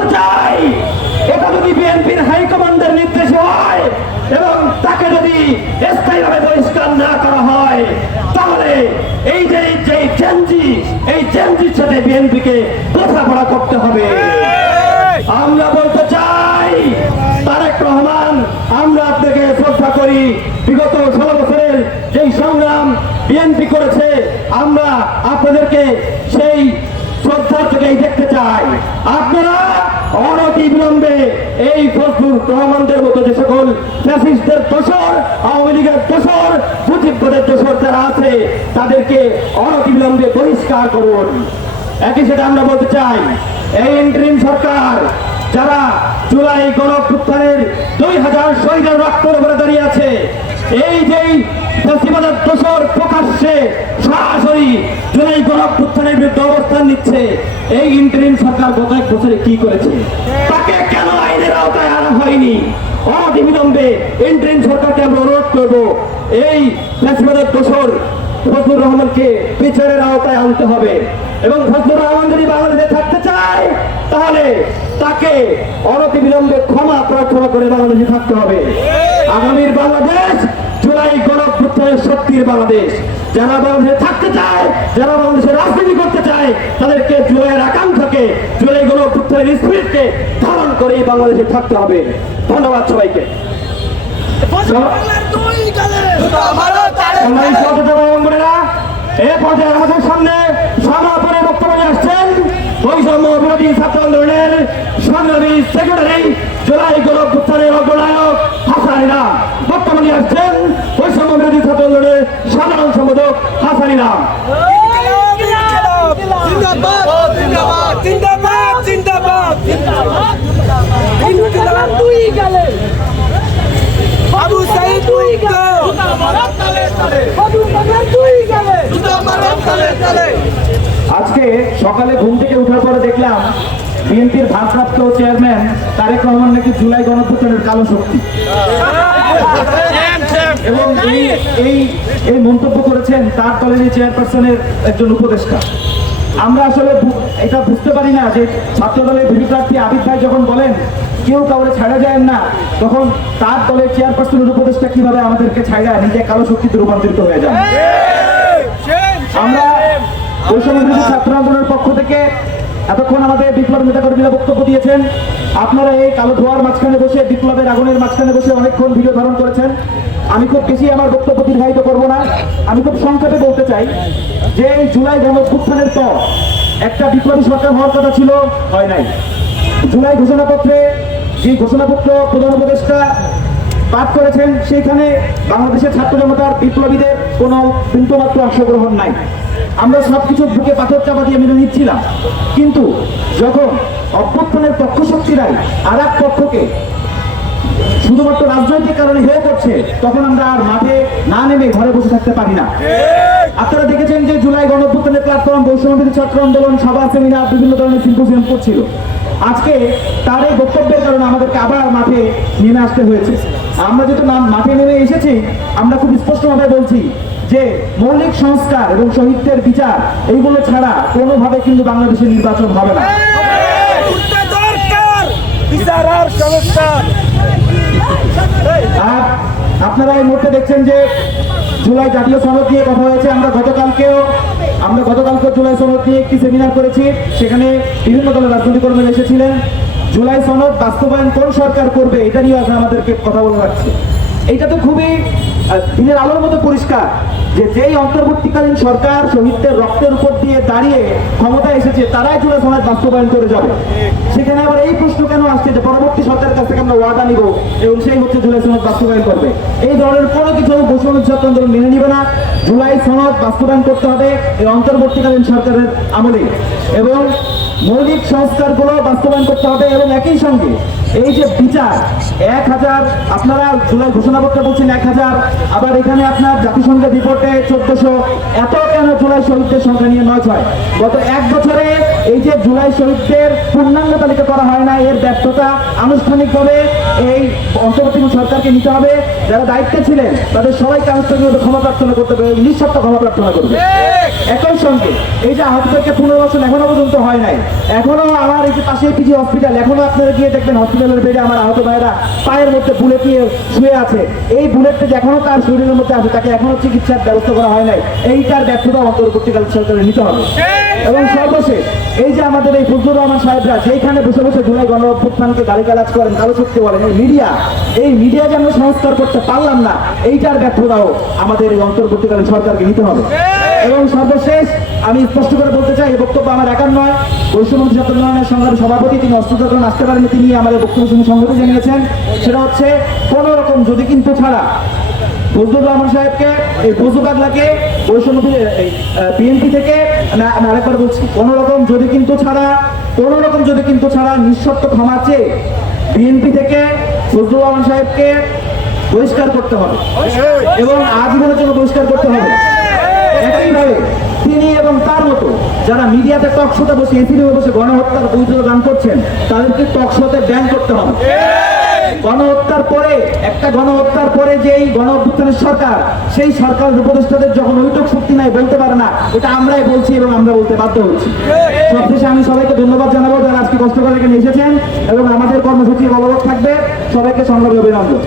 বলতে চাই, এটা যদি বিএনপির হাইকমান্ডের নির্দেশে হয় এবং তাকে যদি স্থায়ীভাবে বহিষ্কার না করা হয়, তাহলে এই চেঞ্জির সাথে বিএনপিকে বোঝাপড়া করতে হবে। আমরা বলতে চাই, তারেক রহমান, আমরা আপনাকে শ্রদ্ধা করি। বিগত 16 বছরের যেই সংগ্রাম বিএনপি করেছে, আমরা আপনাদেরকে সেই শ্রদ্ধার চোখেই দেখতে চাই। আপনারা অনতিবিলম্বে এই ফজলুর রহমানদের মতো যে সকল ফ্যাসিস্টদের দোসর, আওয়ামী লীগের দোসর, মুজিববাদের দোসর যারা আছে, তাদেরকে অনতিবিলম্বে বহিষ্কার করুন। একই সাথে আমরা বলতে চাই, এই ইন্টারিম সরকার যারা জুলাই গণঅভ্যুত্থানের 2000 শহীদের রক্তের উপরে দাঁড়িয়ে আছে, এই যেই ফ্যাসিবাদের দোসর প্রকাশ্যে সরাসরি জুলাই গণঅভ্যুত্থানের বিরুদ্ধে অবস্থান নিচ্ছে, এই ইন্টারিম সরকার গত 1 বছরে কি করেছে? তাকে কেন আইনের আওতায় আনা হয়নি? অনতিবিলম্বে ইন্টারিম সরকারকে আমরা অনুরোধ করব, এই ফ্যাসিবাদের দোসর ফজলুর রহমানকে বিচারের আওতায় আনতে হবে। এবং ফজলুর রহমান যদি বাংলাদেশে থাকতে চায়, তাহলে তাকে অনতিবিলম্বে ক্ষমা প্রার্থনা করে বাংলাদেশে থাকতে হবে। আগামীর বাংলাদেশ জুলাই গণঅভ্যুত্থানের শক্তির বাংলাদেশ। যারা বাংলাদেশে থাকতে চায়, যারা বাংলাদেশে রাজনীতি করতে চায়, তাদেরকে জুলাইয়ের আকাঙ্ক্ষাকে, জুলাই গণঅভ্যুত্থানের স্পিরিটকে ধারণ করেই বাংলাদেশে থাকতে হবে। ধন্যবাদ সবাইকে। এ পর্যায়ে আমাদের সামনে সমাপনী বক্তব্য নিয়ে আসছেন বৈষম্য বিরোধী ছাত্র আন্দোলনের সংগ্রামী সেক্রেটারি, জুলাই গণঅভ্যুত্থানের অগ্রনায়ক হাসান ইনাম। বক্তব্য নিয়ে আসছেন বৈষম্য বিরোধী ছাত্র আন্দোলনের সাধারণ সম্পাদক হাসান ইনাম। আজকে সকালে ঘুম থেকে ওঠার পরে দেখলাম বিএনপির ভারপ্রাপ্ত চেয়ারম্যান তারেক রহমান নাকি জুলাই গণঅভ্যুত্থানের কালো শক্তি, এবং এই মন্তব্য করেছেন তার দলের চেয়ারপারসনের একজন উপদেষ্টা। আমরা আসলে এটা বুঝতে পারি না যে ছাত্র দলের বিপ্রার্থী আবিদ ভাই যখন বলেন কেউ কাউরে ছাড়া যায় না, তখন তার দলের চেয়ারপারসনের উপদেষ্টা কিভাবে আমাদেরকে ছাড়া নিজে কালো শক্তিতে রূপান্তরিত হয়ে যায়। আমরা বৈষম্য বিরোধী ছাত্র আন্দোলনের পক্ষ থেকে এতক্ষণ আমাদের বিপ্লব নেতাকর্মীরা বক্তব্য দিয়েছেন। আপনারা এই কালো ধোয়ার মাঝখানে বসে, বিপ্লবের আগুনের মাঝখানে বসে অনেকক্ষণ ভিডিও ধারণ করেছেন। আমি খুব বেশি আমার বক্তব্য দীর্ঘায়িত করবো না। আমি খুব সংক্ষেপে বলতে চাই যে এই জুলাই গণঅভ্যুত্থানের পর একটা বিপ্লবী সরকার হওয়ার কথা ছিল, হয় নাই। জুলাই ঘোষণাপত্রে যে ঘোষণাপত্র প্রধান উপদেষ্টা পাঠ করেছেন, সেইখানে বাংলাদেশের ছাত্র জনতার বিপ্লবীদের কোনো বিন্দুমাত্র অংশগ্রহণ নাই। আমরা সবকিছু বুকে পাথর চাপা দিয়ে মেনে নিচ্ছিলাম, কিন্তু যখন অভ্যুত্থানের পক্ষ শক্তিরাই আর এক পক্ষকে শুধুমাত্র রাজনৈতিক কারণে হেয় করছে, তখন আমরা আর মাঠে না নেমে ঘরে বসে থাকতে পারি না। আপনারা দেখেছেন যে জুলাই গণঅভ্যুত্থানের প্ল্যাটফর্ম বৈষম্য বিরোধী ছাত্র আন্দোলন, সভা, সেমিনার, বিভিন্ন ধরনের সিম্পোজিয়াম করছিল। আজকে তার এই বক্তব্যের কারণে আমাদেরকে আবার মাঠে নেমে আসতে হয়েছে। আমরা যেহেতু মাঠে নেমে এসেছি, আমরা খুব স্পষ্টভাবে বলছি যে মৌলিক সংস্কার এবং শহীদদের বিচার, এইগুলো ছাড়া কোনোভাবে কিন্তু বাংলাদেশের নির্বাচন হবে না। আর আপনারা এই মুহূর্তে দেখছেন যে জুলাই জাতীয় সনদ নিয়ে কথা হয়েছে। আমরা গতকালকেও জুলাই সনদ নিয়ে একটি সেমিনার করেছি, সেখানে বিভিন্ন দলের রাজনৈতিক কর্মীরা এসেছিলেন। জুলাই সনদ বাস্তবায়ন কোন সরকার করবে, এটা নিয়ে আমাদেরকে কথা বলা হচ্ছে। এটা তো খুবই দিনের আলোর মতো পরিষ্কার যে যেই অন্তর্বর্তীকালীন সরকার শহীদদের রক্তের উপর দিয়ে দাঁড়িয়ে ক্ষমতায় এসেছে, তারাই জুলাই সনদ বাস্তবায়ন করে যাবে। সেখানে আবার এই প্রশ্ন কেন আসছে যে পরবর্তী সরকারের কাছ থেকে আমরা ওয়াদা নিব এবং সেই হচ্ছে জুলাই সনদ বাস্তবায়ন করবে? এই ধরনের কোনো কিছু বৈষম্য ছাত্র আন্দোলন মেনে নিবে না। জুলাই সনদ বাস্তবায়ন করতে হবে এই অন্তর্বর্তীকালীন সরকারের আমলে, এবং মৌলিক সংস্কারগুলো বাস্তবায়ন করতে হবে। এবং একই সঙ্গে এই যে বিচার 1000, আপনারা জুলাই ঘোষণাপত্রে বলছেন 1000, আবার এখানে আপনার জাতিসংঘের রিপোর্টে 1400, এত কেন জুলাই শহীদদের সংখ্যা নিয়ে 9-6? গত 1 বছরে এই যে জুলাই শহীদদের পূর্ণাঙ্গ তালিকা করা হয় না, এর ব্যর্থতা আনুষ্ঠানিকভাবে এই অন্তর্বর্তী সরকারকে নিতে হবে। যারা দায়িত্বে ছিলেন তাদের সবাইকে আনুষ্ঠানিকভাবে ক্ষমা প্রার্থনা করতে হবে, নিঃশর্ত ক্ষমা প্রার্থনা করবে। একই সঙ্গে এই যে আহতদেরকে পুনর্বাসন এখনো পর্যন্ত হয় নাই, এখনো আমার এই যে পাশে পিজি হসপিটাল, এখনো আপনারা গিয়ে দেখবেন হসপিটালের বেডে আমার আহত ভাইরা পায়ের মধ্যে বুলেট নিয়ে শুয়ে আছে। এই বুলেটটা যে এখনো তার শরীরের মধ্যে আছে, তাকে এখনো চিকিৎসার ব্যবস্থা করা হয় নাই। এইটার ব্যর্থতা অন্তর্বর্তীকালীন সরকারের নিতে হবে। এবং সর্বশেষ এই যে আমাদের এই ফজলুর রহমান সাহেবরা যেখানে বসে বসে জুলাই গণ অভ্যুত্থানকে গালিগালাজ করেন, কালো শক্তি বলেন, এই মিডিয়া যে আমরা সংস্কার করতে পারলাম না, এইটার ব্যর্থতাও আমাদের এই অন্তর্বর্তীকালীন সরকারকে নিতে হবে। এবং সর্বশেষ আমি স্পষ্ট করে বলতে চাই, এই বক্তব্য আমার একার নয়, বৈষম্য ছাত্র উন্নয়নের সংগ্রামী সভাপতি, তিনি অস্ত্রোত্তর আসতে পারেন, তিনি আমাদের বক্তব্য শুনে সংহতি জানিয়েছেন। সেটা হচ্ছে কোন রকম যদি কিন্তু ছাড়া ফজলুর রহমান সাহেবকে, এই ফজলু পাগলাকে বৈষম্য বিএনপি থেকে, আমি আরেকবার বলছি, কোন রকম যদি কিন্তু ছাড়া নিঃশর্ত ক্ষমা চেয়ে বিএনপি থেকে ফজলুর রহমান সাহেবকে বহিষ্কার করতে হবে এবং আজীবনের জন্য বহিষ্কার করতে হবে। একইভাবে তিনি এবং তার মতো যারা মিডিয়াতে টক শোতে বসে, এসিডে বসে গণহত্যার বৈধ দান করছেন, তাদেরকে টক শোতে ব্যান করতে হবে। গণহত্যার পরে যেই গণ অভ্যুত্থানের সরকার, সেই সরকারের উপদেষ্টাদের যখন ওইটুক শক্তি নাই, বলতে পারে না, এটা আমরাই বলছি এবং আমরা বলতে বাধ্য হচ্ছি। সবশেষে আমি সবাইকে ধন্যবাদ জানাবো যারা আজকে কষ্ট করে এখানে এসেছেন এবং আমাদের কর্মসূচি বলবৎ থাকবে। সবাইকে সংগ্রামী অভিনন্দন।